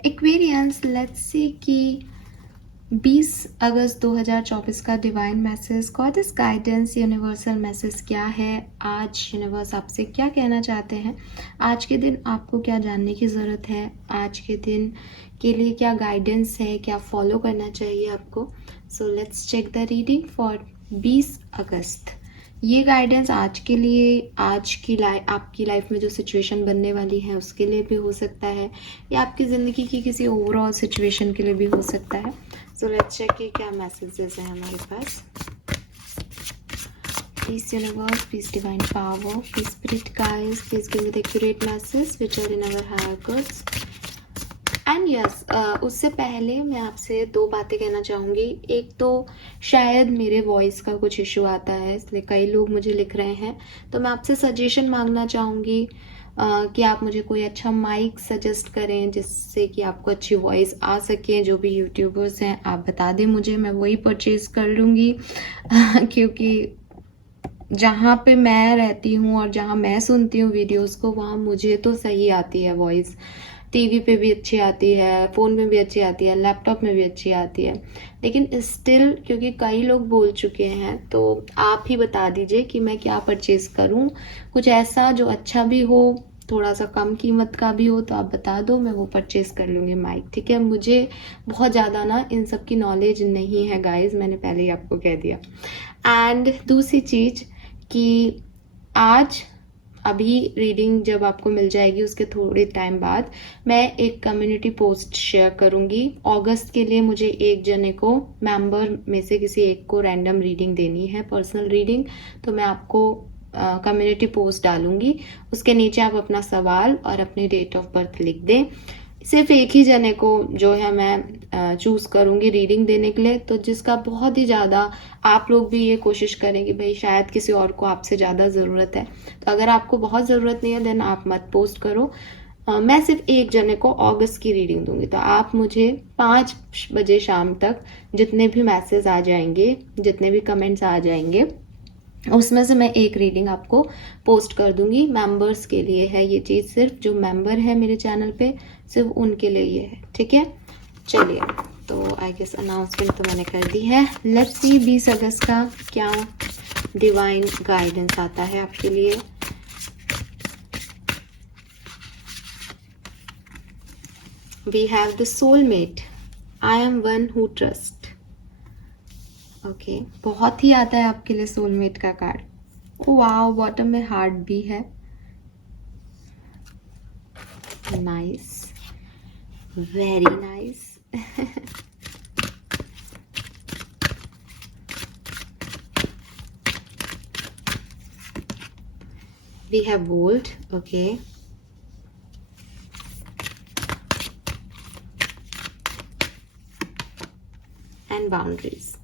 Aquarians, let's see कि 20 अगस्त 2024 का divine message, goddess guidance, universal message क्या है आज? यूनिवर्स आपसे क्या कहना चाहते हैं आज के दिन? आपको क्या जानने की ज़रूरत है आज के दिन के लिए? क्या गाइडेंस है, क्या फॉलो करना चाहिए आपको? So let's check the reading for 20 August. ये गाइडेंस आज के लिए, आज की आपकी लाइफ में जो सिचुएशन बनने वाली है उसके लिए भी हो सकता है, या आपकी ज़िंदगी की किसी ओवरऑल सिचुएशन के लिए भी हो सकता है। सो लेट्स चेक कि क्या मैसेजेस हैं हमारे पास। Please universe, please divine power, please spirit guides, please give me the accurate message which are in our higher goods. And yes, उससे पहले मैं आपसे दो बातें कहना चाहूँगी। एक तो शायद मेरे वॉइस का कुछ इशू आता है, इसलिए कई लोग मुझे लिख रहे हैं, तो मैं आपसे सजेशन मांगना चाहूँगी कि आप मुझे कोई अच्छा माइक सजेस्ट करें जिससे कि आपको अच्छी वॉइस आ सके। जो भी यूट्यूबर्स हैं आप बता दें मुझे, मैं वही परचेज कर लूँगी क्योंकि जहाँ पे मैं रहती हूँ और जहाँ मैं सुनती हूँ वीडियोस को, वहाँ मुझे तो सही आती है वॉइस। टीवी पे भी अच्छी आती है, फ़ोन में भी अच्छी आती है, लैपटॉप में भी अच्छी आती है, लेकिन स्टिल क्योंकि कई लोग बोल चुके हैं, तो आप ही बता दीजिए कि मैं क्या परचेज़ करूँ। कुछ ऐसा जो अच्छा भी हो, थोड़ा सा कम कीमत का भी हो, तो आप बता दो, मैं वो परचेज़ कर लूँगी माइक, ठीक है? मुझे बहुत ज़्यादा ना इन सब की नॉलेज नहीं है गाइज, मैंने पहले ही आपको कह दिया। एंड दूसरी चीज़ कि आज अभी रीडिंग जब आपको मिल जाएगी उसके थोड़े टाइम बाद मैं एक कम्युनिटी पोस्ट शेयर करूंगी। अगस्त के लिए मुझे एक जने को, मेंबर में से किसी एक को रैंडम रीडिंग देनी है, पर्सनल रीडिंग। तो मैं आपको कम्युनिटी पोस्ट डालूंगी, उसके नीचे आप अपना सवाल और अपनी डेट ऑफ बर्थ लिख दें। सिर्फ एक ही जने को जो है मैं चूज़ करूँगी रीडिंग देने के लिए, तो जिसका बहुत ही ज़्यादा, आप लोग भी ये कोशिश करें कि भाई शायद किसी और को आपसे ज़्यादा ज़रूरत है। तो अगर आपको बहुत ज़रूरत नहीं है देन आप मत पोस्ट करो। मैं सिर्फ एक जने को अगस्त की रीडिंग दूंगी, तो आप मुझे 5 बजे शाम तक जितने भी मैसेज आ जाएंगे, जितने भी कमेंट्स आ जाएंगे, उसमें से मैं एक रीडिंग आपको पोस्ट कर दूंगी। मेंबर्स के लिए है ये चीज़, सिर्फ जो मेंबर है मेरे चैनल पे सिर्फ उनके लिए ये है, ठीक है? चलिए, तो आई गेस अनाउंसमेंट तो मैंने कर दी है। लेट्स सी 20 अगस्त का क्या डिवाइन गाइडेंस आता है आपके लिए। We have the soulmate, I am one who trust. Okay, बहुत ही आता है आपके लिए सोलमेट का कार्ड। वाओ, बॉटम में हार्ट भी है, nice, very nice. We have bold, okay. And boundaries.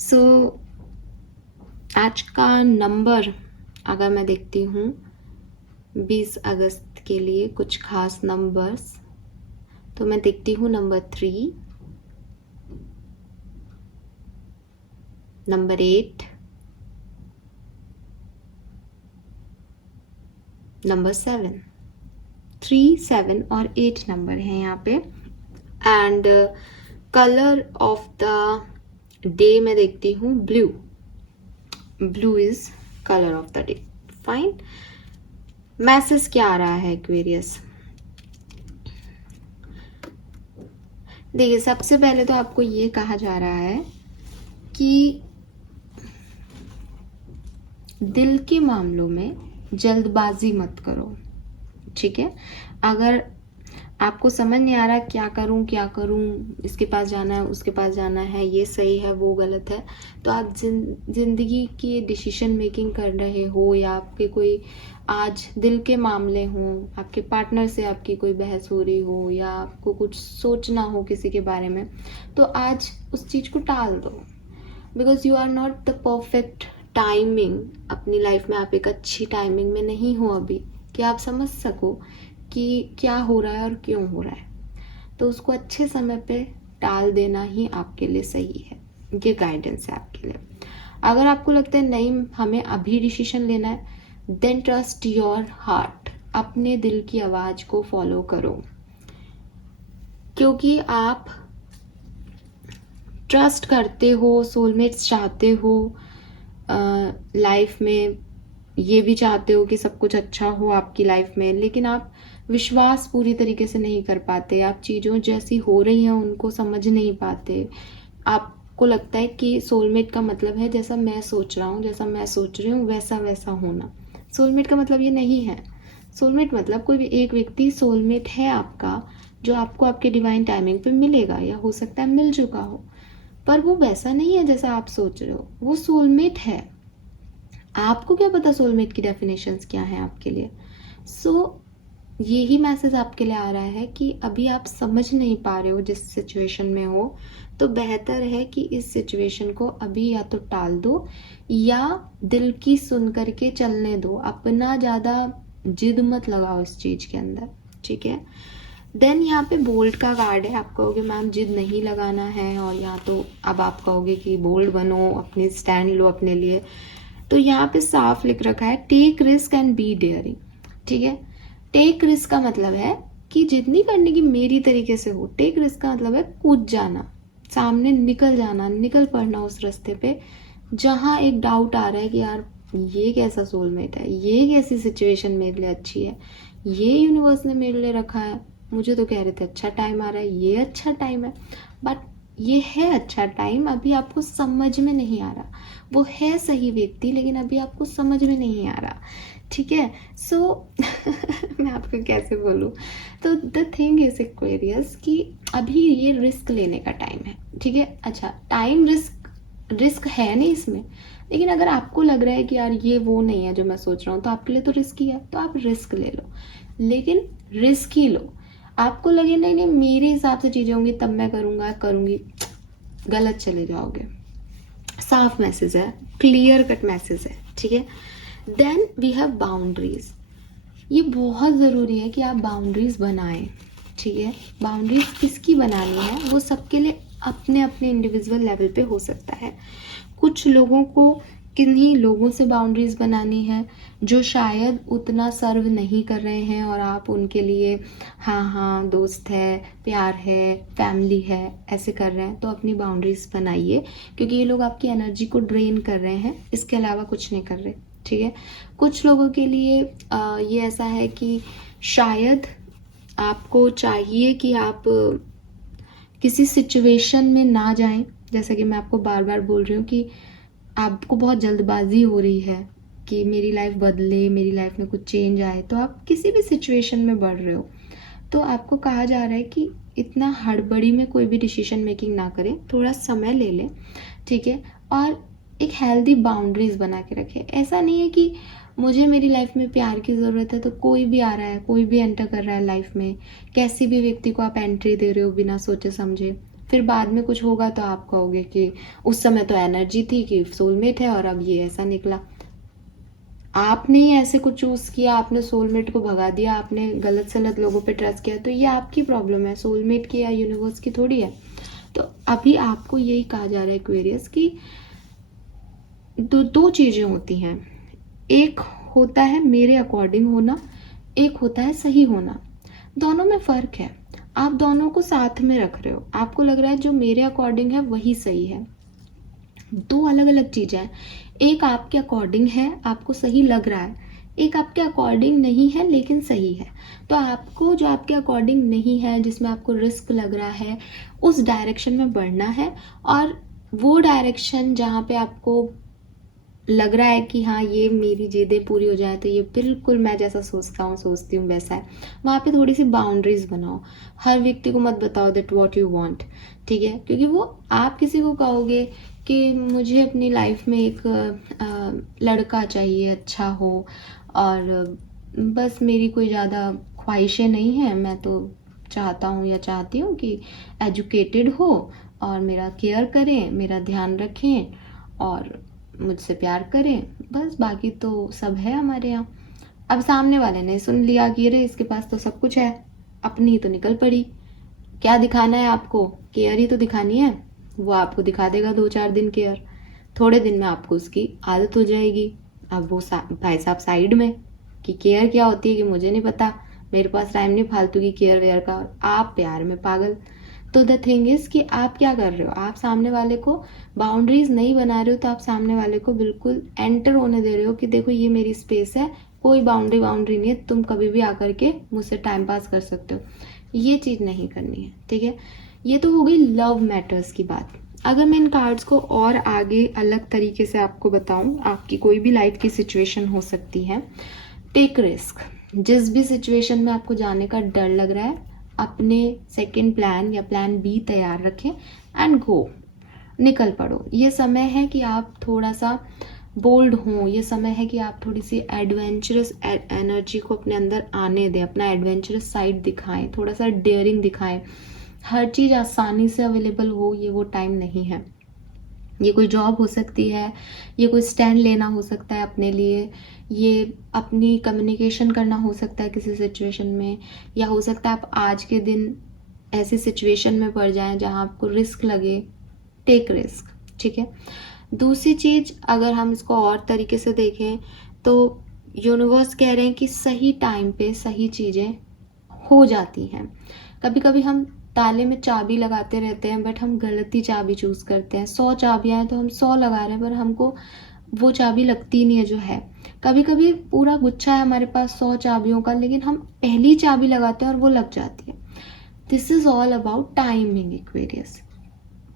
So, आज का नंबर अगर मैं देखती हूँ 20 अगस्त के लिए कुछ खास नंबर्स, तो मैं देखती हूँ नंबर 3, नंबर 8, नंबर 7। 3, 7 और 8 नंबर हैं यहाँ पे। And colour of the day मैं देखती हूँ blue. Blue is colour of the day. Fine. Message क्या आ रहा है एक्वेरियस? देखिए, सबसे पहले तो आपको ये कहा जा रहा है कि दिल के मामलों में जल्दबाजी मत करो, ठीक है? अगर आपको समझ नहीं आ रहा क्या करूं, इसके पास जाना है, उसके पास जाना है, ये सही है, वो गलत है, तो आप जिंदगी की डिसीजन मेकिंग कर रहे हो, या आपके कोई आज दिल के मामले हों, आपके पार्टनर से आपकी कोई बहस हो रही हो, या आपको कुछ सोचना हो किसी के बारे में, तो आज उस चीज़ को टाल दो। Because you are not the perfect timing अपनी लाइफ में, आप एक अच्छी टाइमिंग में नहीं हो अभी कि आप समझ सको कि क्या हो रहा है और क्यों हो रहा है। तो उसको अच्छे समय पे टाल देना ही आपके लिए सही है। ये गाइडेंस है आपके लिए। अगर आपको लगता है नहीं हमें अभी डिसीजन लेना है, देन ट्रस्ट योर हार्ट, अपने दिल की आवाज़ को फॉलो करो, क्योंकि आप ट्रस्ट करते हो, सोलमेट्स चाहते हो लाइफ में, ये भी चाहते हो कि सब कुछ अच्छा हो आपकी लाइफ में, लेकिन आप विश्वास पूरी तरीके से नहीं कर पाते, आप चीज़ों जैसी हो रही हैं उनको समझ नहीं पाते। आपको लगता है कि सोलमेट का मतलब है जैसा मैं सोच रहा हूँ, जैसा मैं सोच रही हूँ वैसा वैसा होना। सोलमेट का मतलब ये नहीं है। सोलमेट मतलब कोई भी एक व्यक्ति सोलमेट है आपका, जो आपको आपके डिवाइन टाइमिंग पे मिलेगा, या हो सकता है मिल चुका हो, पर वो वैसा नहीं है जैसा आप सोच रहे हो। वो सोलमेट है। आपको क्या पता सोलमेट की डेफिनेशंस क्या हैं आपके लिए। यही मैसेज आपके लिए आ रहा है कि अभी आप समझ नहीं पा रहे हो जिस सिचुएशन में हो, तो बेहतर है कि इस सिचुएशन को अभी या तो टाल दो या दिल की सुन करके चलने दो। अपना ज़्यादा जिद मत लगाओ इस चीज़ के अंदर, ठीक है। देन यहाँ पे बोल्ड का कार्ड है। आप कहोगे मैम जिद नहीं लगाना है, और यहाँ तो अब आप कहोगे कि बोल्ड बनो, अपने स्टैंड लो अपने लिए। तो यहाँ पे साफ लिख रखा है take risk and be daring, ठीक है। टेक रिस्क का मतलब है कि जितनी करने की मेरी तरीके से हो। टेक रिस्क का मतलब है कूद जाना, सामने निकल जाना, निकल पड़ना उस रास्ते पे जहाँ एक डाउट आ रहा है कि यार ये कैसा सोलमेट है, ये कैसी सिचुएशन मेरे लिए अच्छी है, ये यूनिवर्स ने मेरे लिए रखा है। मुझे तो कह रहे थे अच्छा टाइम आ रहा है, ये अच्छा टाइम है, बट ये है अच्छा टाइम, अभी आपको समझ में नहीं आ रहा। वो है सही व्यक्ति, लेकिन अभी आपको समझ में नहीं आ रहा, ठीक है। मैं आपको कैसे बोलूँ, तो द थिंग इज एक्वेरियस कि अभी ये रिस्क लेने का टाइम है, ठीक है। अच्छा टाइम रिस्क है नहीं इसमें, लेकिन अगर आपको लग रहा है कि यार ये वो नहीं है जो मैं सोच रहा हूँ, तो आपके लिए तो रिस्क ही है, तो आप रिस्क ले लो, लेकिन रिस्क ही लो। आपको लगे नहीं नहीं मेरे हिसाब से चीज़ें होंगी तब मैं करूँगी, गलत चले जाओगे। साफ मैसेज है, क्लियर कट मैसेज है, ठीक है। Then we have boundaries. ये बहुत ज़रूरी है कि आप बाउंड्रीज बनाएं, ठीक है। बाउंड्रीज किसकी बनानी है, वो सबके लिए अपने अपने इंडिविजुअल लेवल पे हो सकता है। कुछ लोगों को किन्हीं लोगों से बाउंड्रीज बनानी है जो शायद उतना सर्व नहीं कर रहे हैं, और आप उनके लिए हाँ दोस्त है, प्यार है, फैमिली है, ऐसे कर रहे हैं, तो अपनी बाउंड्रीज बनाइए, क्योंकि ये लोग आपकी एनर्जी को ड्रेन कर रहे हैं, इसके अलावा कुछ नहीं कर रहे, ठीक है। कुछ लोगों के लिए ये ऐसा है कि शायद आपको चाहिए कि आप किसी सिचुएशन में ना जाएं, जैसा कि मैं आपको बार बार बोल रही हूँ कि आपको बहुत जल्दबाजी हो रही है कि मेरी लाइफ बदले, मेरी लाइफ में कुछ चेंज आए, तो आप किसी भी सिचुएशन में बढ़ रहे हो, तो आपको कहा जा रहा है कि इतना हड़बड़ी में कोई भी डिसीजन मेकिंग ना करें, थोड़ा समय ले लें, ठीक है। और एक हेल्दी बाउंड्रीज बना के रखें। ऐसा नहीं है कि मुझे मेरी लाइफ में प्यार की ज़रूरत है तो कोई भी आ रहा है, कोई भी एंटर कर रहा है लाइफ में, कैसी भी व्यक्ति को आप एंट्री दे रहे हो बिना सोचे समझे, फिर बाद में कुछ होगा तो आप कहोगे कि उस समय तो एनर्जी थी कि सोलमेट है और अब ये ऐसा निकला। आपने ही ऐसे कुछ चूज़ किया, आपने सोलमेट को भगा दिया, आपने गलत सलत लोगों पे ट्रस्ट किया, तो ये आपकी प्रॉब्लम है, सोलमेट की या यूनिवर्स की थोड़ी है। तो अभी आपको यही कहा जा रहा है एक्वेरियस कि दो चीज़ें होती हैं, एक होता है मेरे अकॉर्डिंग होना, एक होता है सही होना। दोनों में फ़र्क है। आप दोनों को साथ में रख रहे हो, आपको लग रहा है जो मेरे अकॉर्डिंग है वही सही है। दो अलग अलग चीज़ें हैं। एक आपके अकॉर्डिंग है, आपको सही लग रहा है, एक आपके अकॉर्डिंग नहीं है लेकिन सही है। तो आपको जो आपके अकॉर्डिंग नहीं है, जिसमें आपको रिस्क लग रहा है, उस डायरेक्शन में बढ़ना है, और वो डायरेक्शन जहाँ पे आपको लग रहा है कि हाँ ये मेरी जिदें पूरी हो जाए तो ये बिल्कुल मैं जैसा सोचती हूँ वैसा है, वहाँ पे थोड़ी सी बाउंड्रीज बनाओ। हर व्यक्ति को मत बताओ दैट व्हाट यू वांट, ठीक है, क्योंकि वो आप किसी को कहोगे कि मुझे अपनी लाइफ में एक लड़का चाहिए, अच्छा हो, और बस मेरी कोई ज़्यादा ख्वाहिशें नहीं हैं, मैं तो चाहता हूँ या चाहती हूँ कि एजुकेटेड हो और मेरा केयर करें, मेरा ध्यान रखें और मुझसे प्यार करें, बस बाकी तो सब है हमारे यहाँ। अब सामने वाले ने सुन लिया कि अरे इसके पास तो सब कुछ है, अपनी तो निकल पड़ी। क्या दिखाना है आपको, केयर ही तो दिखानी है, वो आपको दिखा देगा 2-4 दिन केयर, थोड़े दिन में आपको उसकी आदत हो जाएगी। अब वो भाई साहब साइड में कि केयर क्या होती है कि मुझे नहीं पता, मेरे पास टाइम नहीं फालतू की केयर वेयर का, और आप प्यार में पागल। तो द थिंग इज कि आप क्या कर रहे हो, आप सामने वाले को बाउंड्रीज नहीं बना रहे हो, तो आप सामने वाले को बिल्कुल एंटर होने दे रहे हो कि देखो ये मेरी स्पेस है, कोई बाउंड्री नहीं है, तुम कभी भी आकर के मुझसे टाइम पास कर सकते हो। ये चीज़ नहीं करनी है, ठीक है। ये तो हो गई लव मैटर्स की बात। अगर मैं इन कार्ड्स को और आगे अलग तरीके से आपको बताऊं, आपकी कोई भी लाइफ की सिचुएशन हो सकती है। टेक रिस्क, जिस भी सिचुएशन में आपको जाने का डर लग रहा है, अपने सेकंड प्लान या प्लान बी तैयार रखें एंड गो, निकल पड़ो। ये समय है कि आप थोड़ा सा बोल्ड हों, ये समय है कि आप थोड़ी सी एडवेंचरस एनर्जी को अपने अंदर आने दें, अपना एडवेंचरस साइड दिखाएं, थोड़ा सा डेयरिंग दिखाएं। हर चीज़ आसानी से अवेलेबल हो, ये वो टाइम नहीं है। ये कोई जॉब हो सकती है, ये कोई स्टैंड लेना हो सकता है अपने लिए, ये अपनी कम्युनिकेशन करना हो सकता है किसी सिचुएशन में, या हो सकता है आप आज के दिन ऐसी सिचुएशन में पड़ जाएं जहां आपको रिस्क लगे। टेक रिस्क, ठीक है। दूसरी चीज़, अगर हम इसको और तरीके से देखें तो यूनिवर्स कह रहे हैं कि सही टाइम पे सही चीज़ें हो जाती हैं। कभी कभी हम ताले में चाबी लगाते रहते हैं, बट हम गलती चाबी चूज़ करते हैं। 100 चाबियाँ हैं तो हम 100 लगा रहे हैं, पर हमको वो चाबी लगती नहीं है जो है। कभी कभी पूरा गुच्छा है हमारे पास 100 चाबियों का, लेकिन हम पहली चाबी लगाते हैं और वो लग जाती है। This is all about timing Aquarius.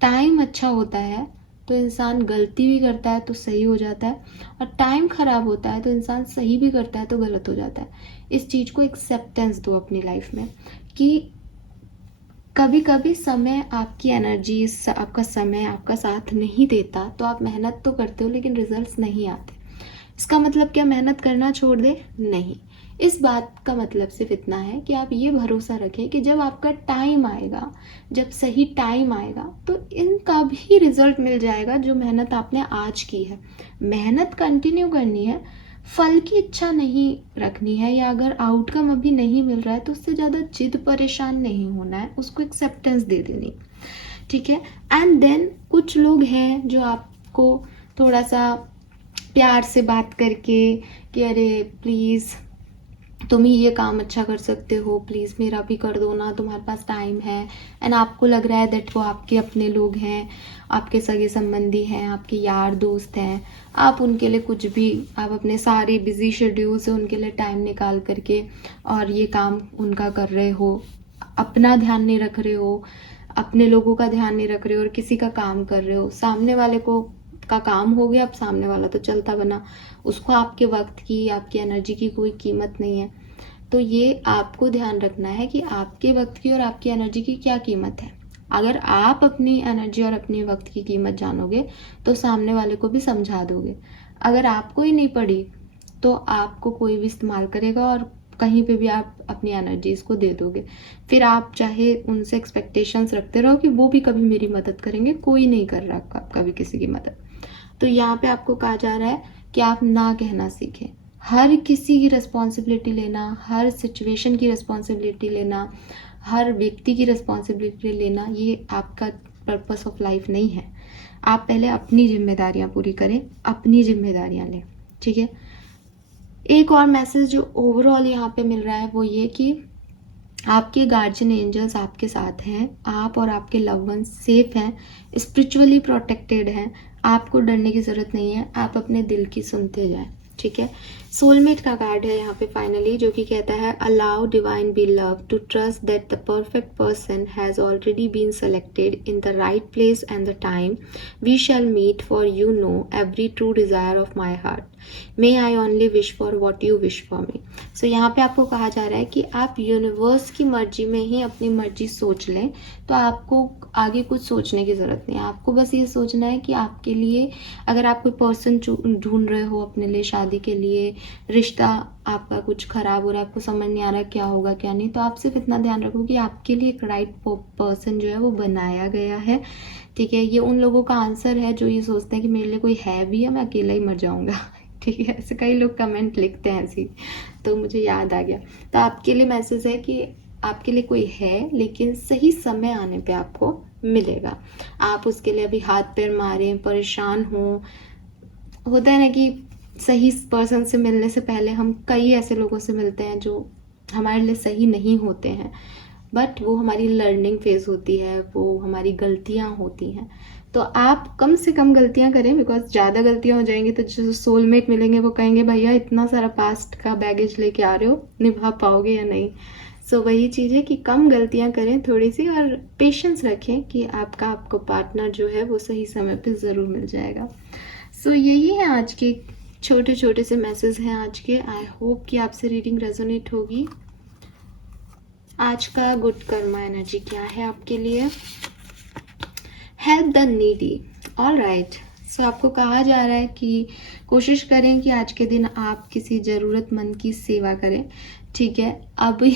Time अच्छा होता है तो इंसान गलती भी करता है तो सही हो जाता है, और टाइम खराब होता है तो इंसान सही भी करता है तो गलत हो जाता है। इस चीज़ को एक्सेप्टेंस दो अपनी लाइफ में कि कभी कभी समय आपकी एनर्जी, आपका समय आपका साथ नहीं देता, तो आप मेहनत तो करते हो लेकिन रिजल्ट्स नहीं आते। इसका मतलब क्या मेहनत करना छोड़ दे? नहीं। इस बात का मतलब सिर्फ इतना है कि आप ये भरोसा रखें कि जब आपका टाइम आएगा, जब सही टाइम आएगा, तो इनका भी रिजल्ट मिल जाएगा जो मेहनत आपने आज की है। मेहनत कंटिन्यू करनी है, फल की इच्छा नहीं रखनी है, या अगर आउटकम अभी नहीं मिल रहा है तो उससे ज़्यादा जिद परेशान नहीं होना है, उसको एक्सेप्टेंस दे देनी, ठीक है। एंड देन कुछ लोग हैं जो आपको थोड़ा सा प्यार से बात करके कि अरे प्लीज़ तुम ही ये काम अच्छा कर सकते हो, प्लीज़ मेरा भी कर दो ना, तुम्हारे पास टाइम है, एंड आपको लग रहा है दैट वो आपके अपने लोग हैं, आपके सगे संबंधी हैं, आपके यार दोस्त हैं, आप उनके लिए कुछ भी, आप अपने सारे बिजी शेड्यूल से उनके लिए टाइम निकाल करके और ये काम उनका कर रहे हो, अपना ध्यान नहीं रख रहे हो, अपने लोगों का ध्यान नहीं रख रहे हो और किसी का काम कर रहे हो। सामने वाले को का काम हो गया, अब सामने वाला तो चलता बना, उसको आपके वक्त की, आपकी एनर्जी की कोई कीमत नहीं है। तो ये आपको ध्यान रखना है कि आपके वक्त की और आपकी एनर्जी की क्या कीमत है। अगर आप अपनी एनर्जी और अपने वक्त की कीमत जानोगे तो सामने वाले को भी समझा दोगे। अगर आपको ही नहीं पड़ी तो आपको कोई भी इस्तेमाल करेगा और कहीं पे भी आप अपनी एनर्जीज को दे दोगे। फिर आप चाहे उनसे एक्सपेक्टेशंस रखते रहो कि वो भी कभी मेरी मदद करेंगे, कोई नहीं कर रहा कभी किसी की मदद। तो यहाँ पे आपको कहा जा रहा है कि आप ना कहना सीखें। हर किसी की रिस्पॉन्सिबिलिटी लेना, हर सिचुएशन की रिस्पॉन्सिबिलिटी लेना, हर व्यक्ति की रिस्पॉन्सिबिलिटी लेना, ये आपका पर्पस ऑफ लाइफ नहीं है। आप पहले अपनी जिम्मेदारियां पूरी करें, अपनी जिम्मेदारियां लें, ठीक है। एक और मैसेज जो ओवरऑल यहाँ पे मिल रहा है वो ये कि आपके गार्जियन एंजल्स आपके साथ हैं, आप और आपके लव वंस सेफ हैं, स्पिरिचुअली प्रोटेक्टेड हैं, आपको डरने की ज़रूरत नहीं है, आप अपने दिल की सुनते जाएं, ठीक है। सोलमेट का कार्ड है यहाँ पे फाइनली, जो कि कहता है allow divine be love to trust that the perfect person has already been selected in the right place and the time we shall meet for you know every true desire of my heart, may I only wish for what you wish for me. So यहाँ पे आपको कहा जा रहा है कि आप universe की मर्जी में ही अपनी मर्जी सोच लें, तो आपको आगे कुछ सोचने की ज़रूरत नहीं है। आपको बस ये सोचना है कि आपके लिए, अगर आप कोई पर्सन ढूंढ रहे हो अपने लिए, शादी के लिए, रिश्ता आपका कुछ खराब हो रहा है, आपको समझ नहीं आ रहा है क्या होगा क्या नहीं, तो आप सिर्फ इतना ध्यान रखो कि आपके लिए एक राइट पर्सन जो है वो बनाया गया है, ठीक है। ये उन लोगों का आंसर है जो ये सोचते हैं कि मेरे लिए कोई है भी या मैं अकेला ही मर जाऊंगा, ठीक है। ऐसे कई लोग कमेंट लिखते हैं ऐसी, तो मुझे याद आ गया। तो आपके लिए मैसेज है कि आपके लिए कोई है, लेकिन सही समय आने पे आपको मिलेगा। आप उसके लिए अभी हाथ पैर मारें, परेशान हों, होता है ना कि सही पर्सन से मिलने से पहले हम कई ऐसे लोगों से मिलते हैं जो हमारे लिए सही नहीं होते हैं, बट वो हमारी लर्निंग फेज होती है, वो हमारी गलतियाँ होती हैं। तो आप कम से कम गलतियाँ करें, बिकॉज ज़्यादा गलतियाँ हो जाएंगी तो जो सोलमेट मिलेंगे वो कहेंगे भैया इतना सारा पास्ट का बैगेज लेके आ रहे हो, निभा पाओगे या नहीं। सो वही चीज़ है कि कम गलतियाँ करें थोड़ी सी, और पेशेंस रखें कि आपको पार्टनर जो है वो सही समय पे ज़रूर मिल जाएगा। सो यही है आज के छोटे छोटे से मैसेज हैं आज के। आई होप कि आपसे रीडिंग रेजोनेट होगी। आज का गुड कर्मा एनर्जी क्या है आपके लिए? Help the needy. All right, so आपको कहा जा रहा है कि कोशिश करें कि आज के दिन आप किसी ज़रूरतमंद की सेवा करें। ठीक है, अब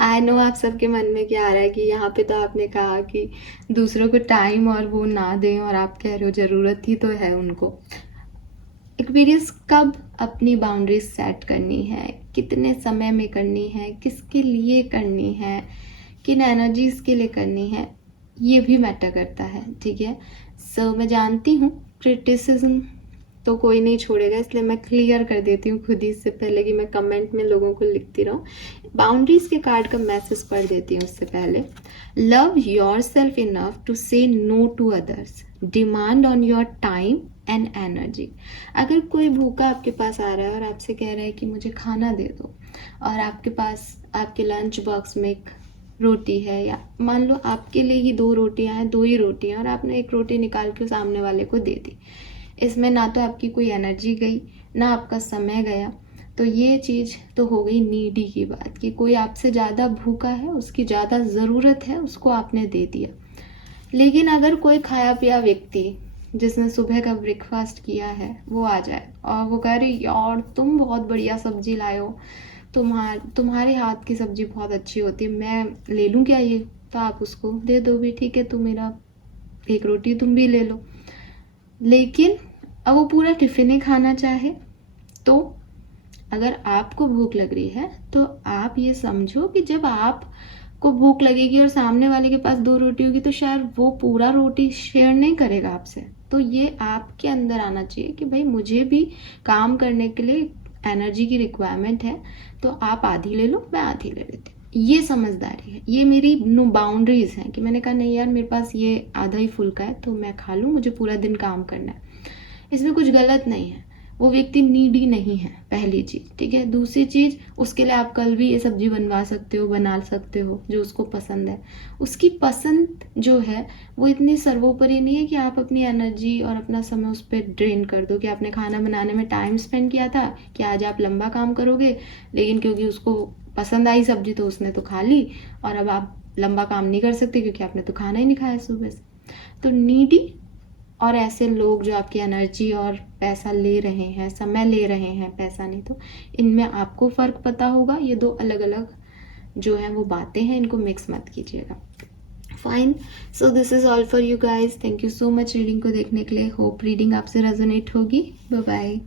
आई नो आप सबके मन में क्या आ रहा है कि यहाँ पे तो आपने कहा कि दूसरों को टाइम और वो ना दें, और आप कह रहे हो ज़रूरत ही तो है उनको। एक्वेरियस, कब अपनी बाउंड्रीज सेट करनी है, कितने समय में करनी है, किसके लिए करनी है, किन एनर्जीज के लिए करनी है, ये भी मैटर करता है। ठीक है, सो मैं जानती हूँ क्रिटिसिज्म तो कोई नहीं छोड़ेगा, इसलिए मैं क्लियर कर देती हूँ खुद ही, इससे पहले कि मैं कमेंट में लोगों को लिखती रहूँ। बाउंड्रीज के कार्ड का मैसेज पढ़ देती हूँ उससे पहले। Love yourself enough to say no to others, demand on your time and energy. अगर कोई भूखा आपके पास आ रहा है और आपसे कह रहा है कि मुझे खाना दे दो, और आपके पास आपके लंच बॉक्स में एक रोटी है, या मान लो आपके लिए ही 2 रोटियां हैं, 2 ही रोटियां, और आपने एक रोटी निकाल के सामने वाले को दे दी, इसमें ना तो आपकी कोई एनर्जी गई, ना आपका समय गया। तो ये चीज़ तो हो गई नीडी की बात, कि कोई आपसे ज़्यादा भूखा है, उसकी ज़्यादा ज़रूरत है, उसको आपने दे दिया। लेकिन अगर कोई खाया पिया व्यक्ति जिसने सुबह का ब्रेकफास्ट किया है वो आ जाए और वो कह रहे यार तुम बहुत बढ़िया सब्जी लाए हो, तुम्हारे हाथ की सब्जी बहुत अच्छी होती है, मैं ले लूँ क्या ये? तो आप उसको दे दो भी, ठीक है, तुम मेरा एक रोटी तुम भी ले लो। लेकिन अब वो पूरा टिफिन ही खाना चाहे, तो अगर आपको भूख लग रही है तो आप ये समझो कि जब आपको भूख लगेगी और सामने वाले के पास 2 रोटी होगी, तो शायद वो पूरा रोटी शेयर नहीं करेगा आपसे। तो ये आपके अंदर आना चाहिए कि भाई मुझे भी काम करने के लिए एनर्जी की रिक्वायरमेंट है, तो आप आधी ले लो, मैं आधी ले लेती हूँ। ये समझदारी है, ये मेरी बाउंड्रीज हैं कि मैंने कहा नहीं यार मेरे पास ये आधा ही फुल्का है तो मैं खा लूँ, मुझे पूरा दिन काम करना है, इसमें कुछ गलत नहीं है। वो व्यक्ति नीडी नहीं है, पहली चीज़। ठीक है, दूसरी चीज़, उसके लिए आप कल भी ये सब्जी बनवा सकते हो, बना सकते हो जो उसको पसंद है। उसकी पसंद जो है वो इतनी सर्वोपरि नहीं है कि आप अपनी एनर्जी और अपना समय उस पर ड्रेन कर दो, कि आपने खाना बनाने में टाइम स्पेंड किया था कि आज आप लंबा काम करोगे, लेकिन क्योंकि उसको पसंद आई सब्जी तो उसने तो खा ली, और अब आप लंबा काम नहीं कर सकते क्योंकि आपने तो खाना ही नहीं खाया सुबह से। तो नीडी और ऐसे लोग जो आपकी एनर्जी और पैसा ले रहे हैं, समय ले रहे हैं, पैसा नहीं, तो इनमें आपको फ़र्क पता होगा। ये 2 अलग अलग जो है वो बातें हैं, इनको मिक्स मत कीजिएगा। Fine, so this is all for you guys. Thank you so much reading को देखने के लिए। होप रीडिंग आपसे रेजोनेट होगी। Bye bye.